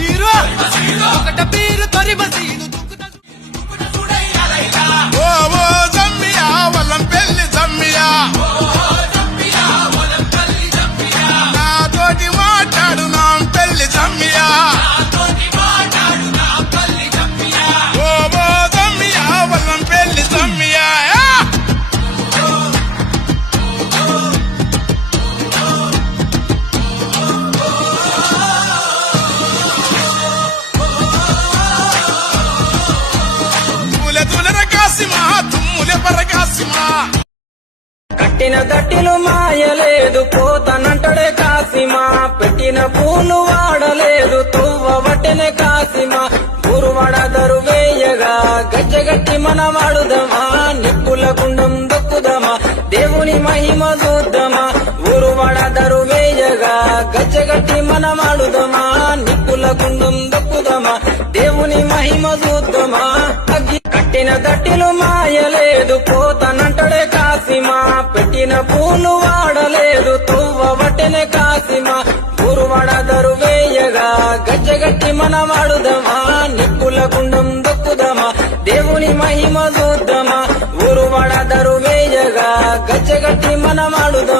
మసీరు ఒకట పీరు తొరి మసీరు ఓ ఓ జమ్మియా వలం పెళ్లి జమ్మియా నాతోటి మాట్లాడు నా పెళ్లి జమ్మియా ఓ ఓ జమ్మియా వలం పెళ్లి జమ్మియా కట్టిన గట్టిలు మాయలేదు పోతనంటడే కాసిమా పెట్టిన పూలు వాడలేదు తువ్వబట్టెనే కాసిమా గురువడదరు వేయగా గజ్జగట్టి మన వాడుదమా నిప్పుల గుండం దొక్కుదమా దేవుని మహిమ చూద్దామా గురువడదరు వేయగా గజ్జగట్టి మన వాడుదమా నిప్పుల గుండం దొక్కుదమా దేవుని మహిమ చూద్దామా కట్టిన గట్టిలు మాయలేదు పోతనంటడే కాసిమా పెట్టిన పూలు వాడలేదు తువ్వబట్టెనే కాసిమా గురువడదరు వేయగా గజ్జగట్టి మన వాడుదమా నిప్పుల గుండం దొక్కుదమా దేవుని మహిమ చూద్దామా గురువడదరు వేయగా గజ్జగట్టి మన వాడుదమా